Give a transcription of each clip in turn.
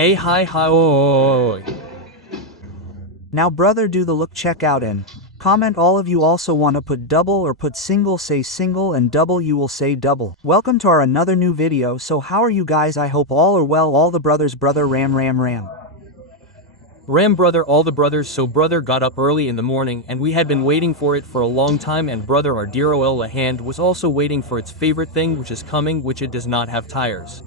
A hi hi oi. Now brother, do the look check out and comment. All of you also want to put double or put single, say single, and double you will say double. Welcome to our another new video. So how are you guys? I hope all are well. All the brothers, brother ram. Ram brother, all the brothers. So brother got up early in the morning and we had been waiting for it for a long time, and brother our dear ol hand was also waiting for its favorite thing, which is coming, which it does not have tires.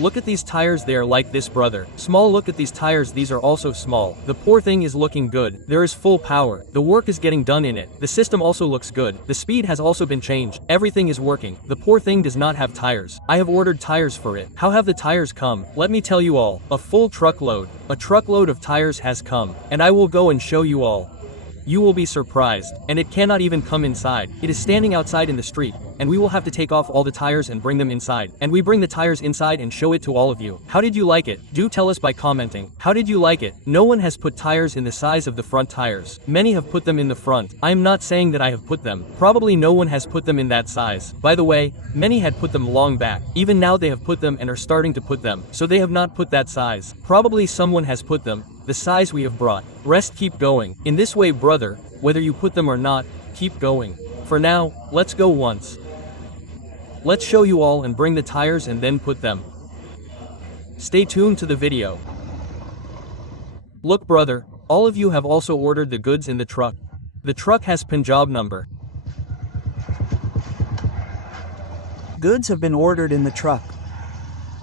Look at these tires, they are like this brother. Small, look at these tires, these are also small. The poor thing is looking good. There is full power. The work is getting done in it. The system also looks good. The speed has also been changed. Everything is working. The poor thing does not have tires. I have ordered tires for it. How have the tires come? Let me tell you all. A full truckload. A truckload of tires has come. And I will go and show you all. You will be surprised, and it cannot even come inside. It is standing outside in the street, and we will have to take off all the tires and bring them inside. And we bring the tires inside and show it to all of you. How did you like it? Do tell us by commenting. How did you like it? No one has put tires in the size of the front tires. Many have put them in the front. I am not saying that I have put them. Probably no one has put them in that size. By the way, many had put them long back. Even now they have put them and are starting to put them. So they have not put that size. Probably someone has put them the size we have brought. Rest keep going. In this way, brother, whether you put them or not, keep going. For now, let's go once. Let's show you all and bring the tires and then put them. Stay tuned to the video. Look brother, all of you have also ordered the goods in the truck. The truck has Punjab number. Goods have been ordered in the truck.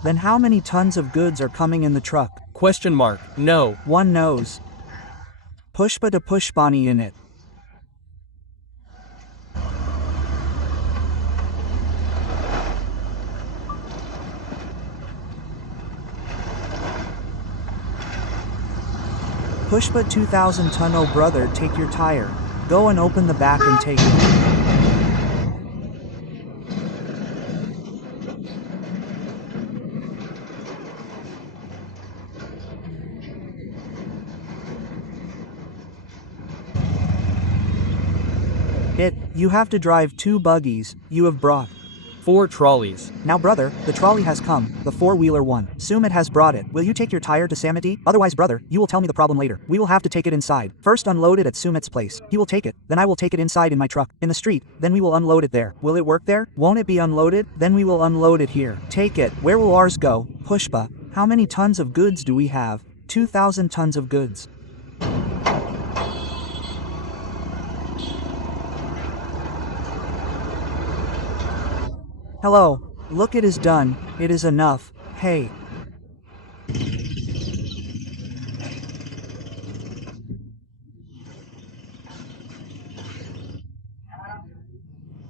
Then how many tons of goods are coming in the truck? Question mark. No. One knows. Pushpa to Pushpani in it. Pushpa 2000 ton. Oh brother, take your tire. Go and open the back and take it. You have to drive 2 buggies, you have brought 4 trolleys. Now brother, the trolley has come, the 4-wheeler one. Sumit has brought it. Will you take your tire to Samity? Otherwise brother, you will tell me the problem later. We will have to take it inside. First unload it at Sumit's place. He will take it. Then I will take it inside in my truck, in the street. Then we will unload it there. Will it work there? Won't it be unloaded? Then we will unload it here. Take it. Where will ours go? Pushpa. How many tons of goods do we have? 2000 tons of goods. Hello, look, it is done, it is enough, hey.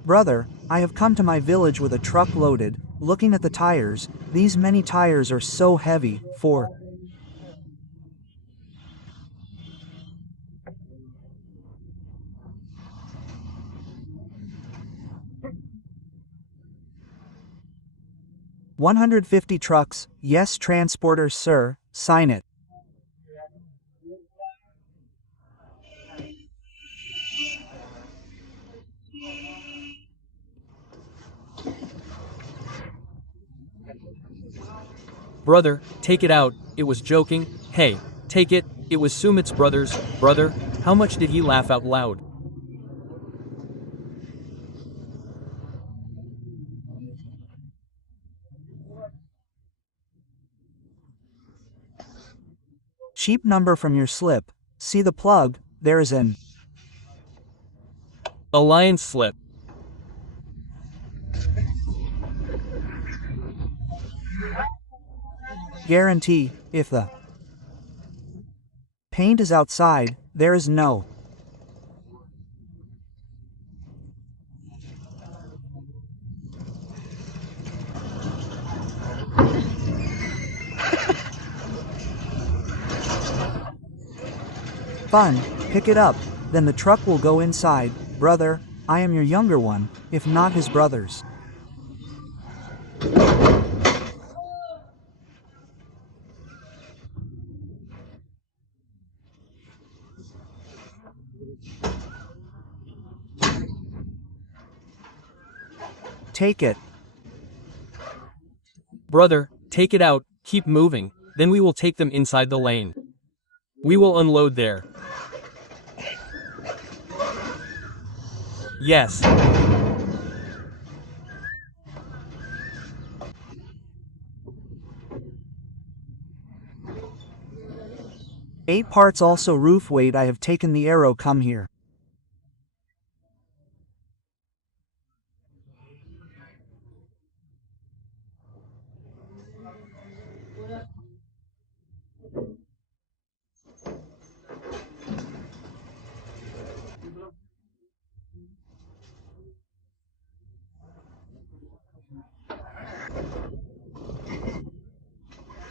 Brother, I have come to my village with a truck loaded. Looking at the tires, these many tires are so heavy, for $150 trucks, yes transporter sir, sign it. Brother, take it out, it was joking. Hey, take it, it was Sumit's brother's. Brother, how much did he laugh out loud? Cheap number from your slip. See the plug, there is an Alliance slip. Guarantee, if the paint is outside, there is no fun, pick it up, then the truck will go inside. Brother, I am your younger one, if not his brother's. Take it. Brother, take it out, Keep moving, then we will take them inside the lane. We will unload there. Yes. Eight parts also roof weight. I have taken the arrow. Come here.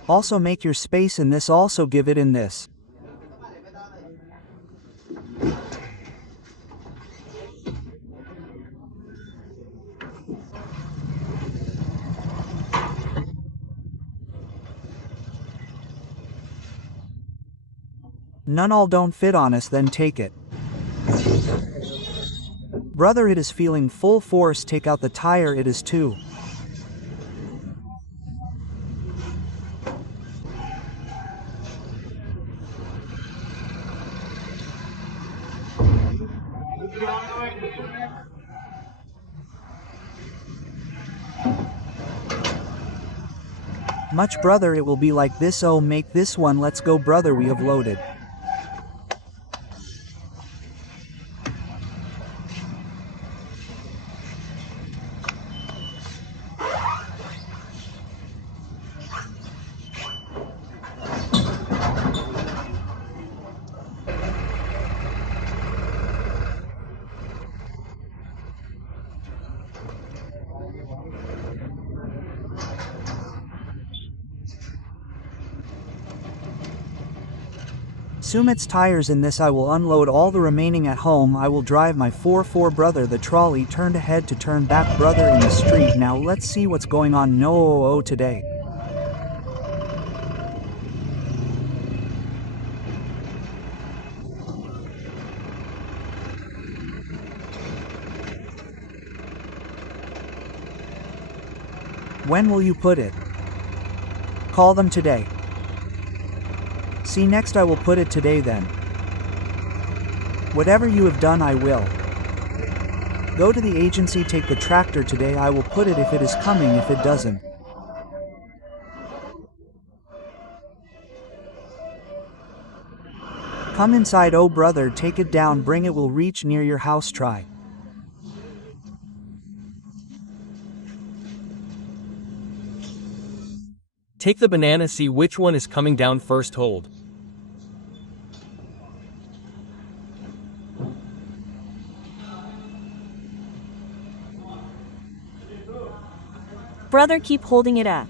Also make your space in this. Also give it in this. None all don't fit on us, then take it. Brother, it is feeling full force. Take out the tire. It is too. Much brother, it will be like this. Oh, make this one. Let's go brother, we have loaded. Sumit's tires in this. I will unload all the remaining at home. I will drive my 4x4 brother. The trolley turned ahead to turn back brother in the street. Now let's see what's going on. No today. When will you put it? Call them today. See, next I will put it today then. Whatever you have done I will. Go to the agency, take the tractor today. I will put it if it is coming, if it doesn't. Come inside. Oh brother, take it down, bring it, will reach near your house. Try. Take the banana, see which one is coming down first. Hold. Brother, keep holding it up.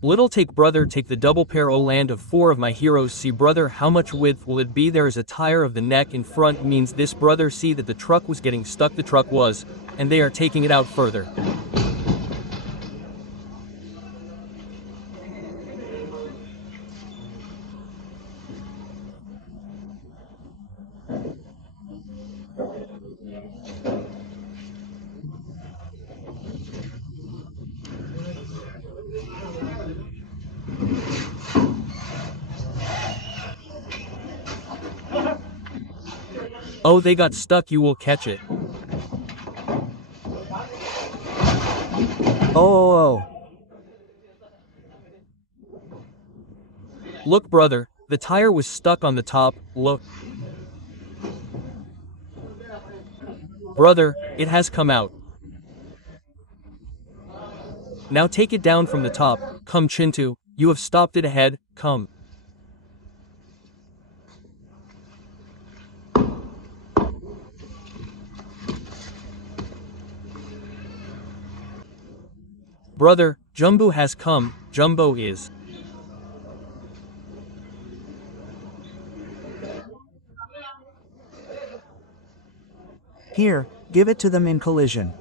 Little take brother, take the double pair. O land of 4 of my heroes. See brother, how much width will it be? There is a tire of the neck in front, means this brother. See that the truck was getting stuck. The truck was, and they are taking it out further. Oh, they got stuck. You will catch it. Oh. Look brother, the tire was stuck on the top. Look. Brother, it has come out. Now take it down from the top. Come Chintu, you have stopped it ahead. Come. Brother, Jumbo has come. Jumbo is. Here, give it to them in collision.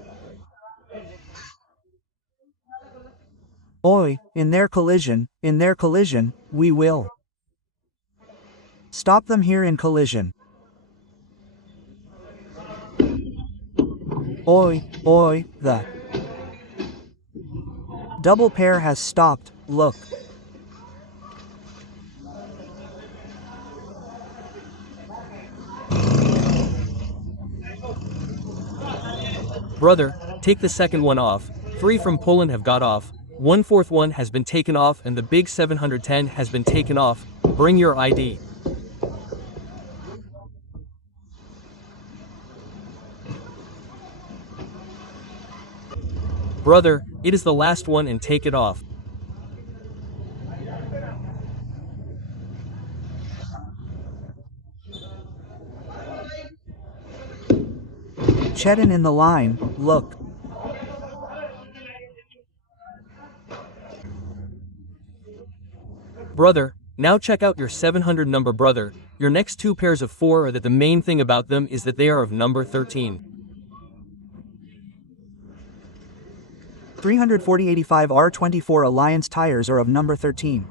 Oi, in their collision, we will stop them here in collision. Oi, the double pair has stopped, look. Brother, take the second one off. 3 from Poland have got off. 1/4 one has been taken off and the big 710 has been taken off. Bring your ID. Brother, it is the last one and take it off. Chetan in the line, look. Brother, now check out your 700 number brother. Your next 2 pairs of 4 are that the main thing about them is that they are of number 13. 340/85 R24 Alliance tires are of number 13.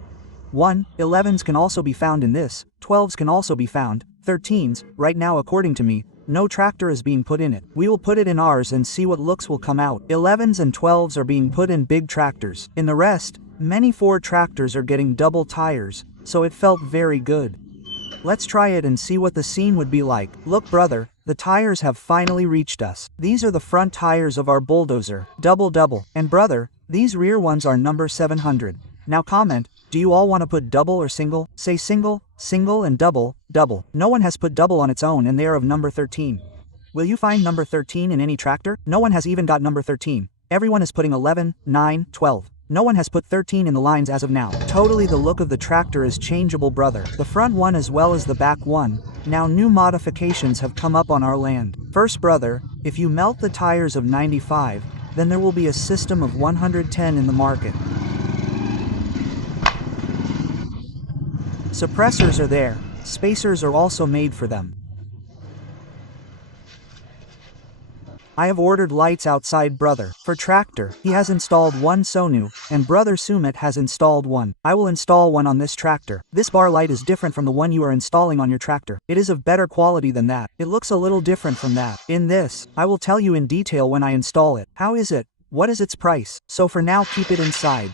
1. 11s can also be found in this, 12s can also be found, 13s, right now according to me, no tractor is being put in it. We will put it in ours and see what looks will come out. 11s and 12s are being put in big tractors. In the rest, many Ford tractors are getting double tires, so it felt very good. Let's try it and see what the scene would be like. Look brother, the tires have finally reached us. These are the front tires of our BullDozer, double. And brother, these rear ones are number 700. Now comment, do you all want to put double or single? Say single, and double. No one has put double on its own and they are of number 13. Will you find number 13 in any tractor? No one has even got number 13. Everyone is putting 11, 9, 12. No one has put 13 in the lines as of now. Totally the look of the tractor is changeable brother. The front one as well as the back one. Now new modifications have come up on our land. First brother, if you melt the tires of 95, then there will be a system of 110 in the market. Suppressors are there. Spacers are also made for them. I have ordered lights outside brother. For tractor, he has installed one Sonu, and brother Sumit has installed one. I will install one on this tractor. This bar light is different from the one you are installing on your tractor. It is of better quality than that. It looks a little different from that. In this, I will tell you in detail when I install it. How is it? What is its price? So for now keep it inside.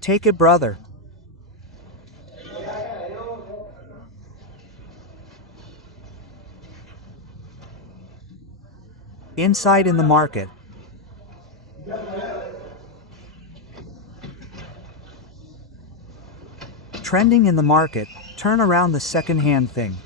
Take it brother. Inside in the market. Trending in the market, turn around the second-hand thing.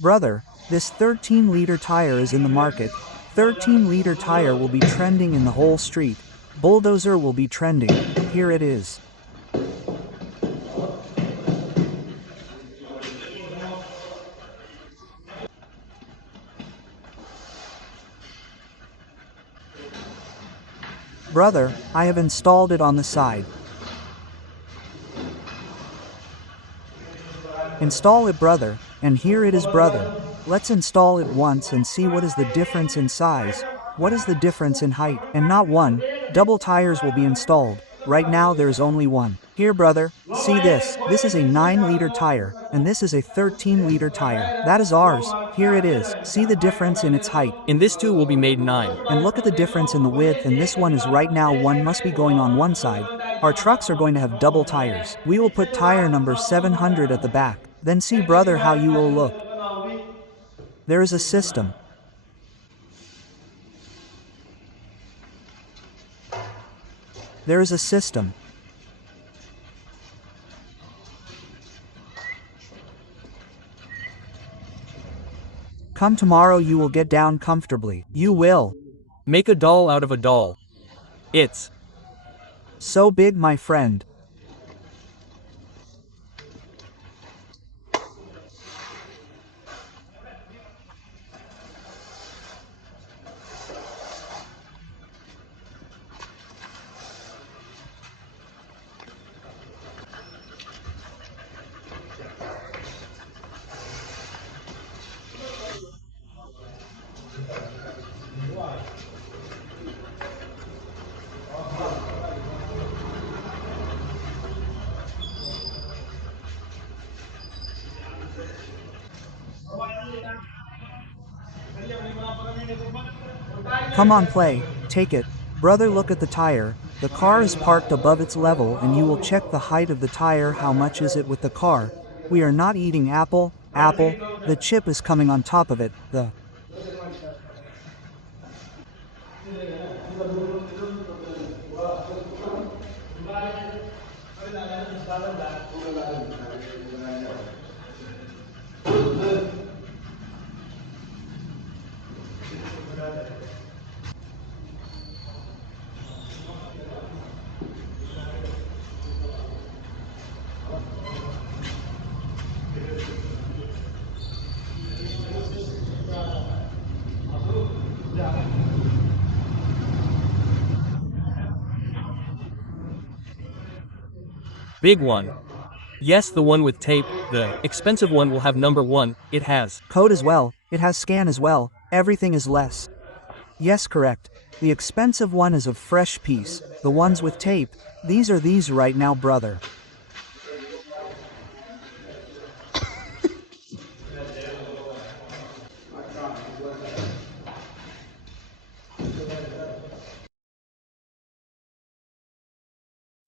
Brother, this 13-liter tire is in the market. 13-liter tire will be trending in the whole street. BullDozer will be trending. Here it is. Brother, I have installed it on the side. Install it brother, and here it is brother. Let's install it once and see what is the difference in size, what is the difference in height, and not one, double tires will be installed. Right now there is only one. Here brother, see this is a 9-liter tire, and this is a 13-liter tire. That is ours, here it is. See the difference in its height. In this too will be made 9. And look at the difference in the width, and this one is right now one must be going on one side. Our trucks are going to have double tires. We will put tire number 700 at the back. Then see brother how you will look. There is a system. There is a system. Come tomorrow you will get down comfortably. You will. Make a doll out of a doll. It's so big my friend. Come on, play. Take it. Brother, look at the tire. The car is parked above its level and you will check the height of the tire. How much is it with the car? We are not eating apple. The chip is coming on top of it. Big one. Yes, the one with tape. The expensive one will have number 1. It has Code as well. It has scan as well. Everything is less. Yes, correct. The expensive one is of fresh piece. The ones with tape, these are these right now, brother.